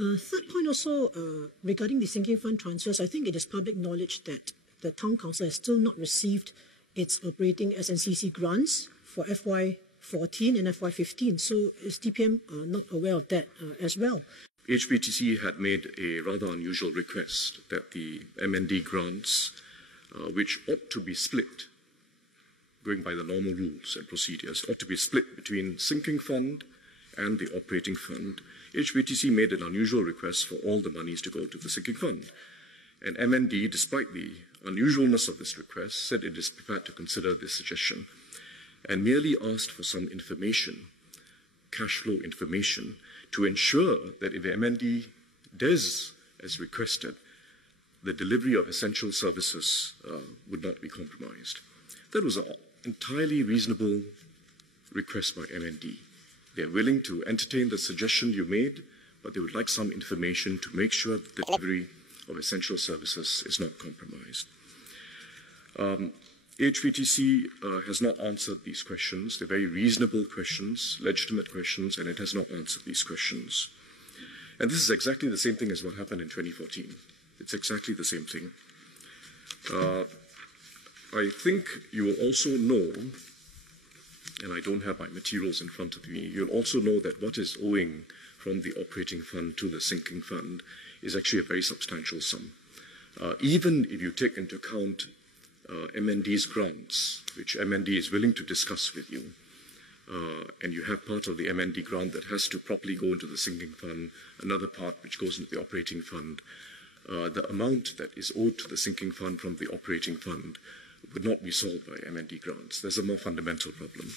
Third point also regarding the sinking fund transfers, I think it is public knowledge that the Town Council has still not received its operating SNCC grants for FY14 and FY15. So is DPM not aware of that as well? AHPeTC had made a rather unusual request that the MND grants, which ought to be split, going by the normal rules and procedures, ought to be split between sinking fund and the operating fund. AHPeTC made an unusual request for all the monies to go to the sinking fund. And MND, despite the unusualness of this request, said it is prepared to consider this suggestion and merely asked for some information, cash flow information, to ensure that if MND does as requested, the delivery of essential services would not be compromised. That was an entirely reasonable request by MND. They're willing to entertain the suggestion you made, but they would like some information to make sure that the delivery of essential services is not compromised. AHPeTC has not answered these questions. They're very reasonable questions, legitimate questions, and it has not answered these questions. And this is exactly the same thing as what happened in 2014. It's exactly the same thing. I think you will also know, and I don't have my materials in front of me, you'll also know that what is owing from the operating fund to the sinking fund is actually a very substantial sum. Even if you take into account MND's grants, which MND is willing to discuss with you, and you have part of the MND grant that has to properly go into the sinking fund, another part which goes into the operating fund, the amount that is owed to the sinking fund from the operating fund would not be solved by MND grants. There's a more fundamental problem.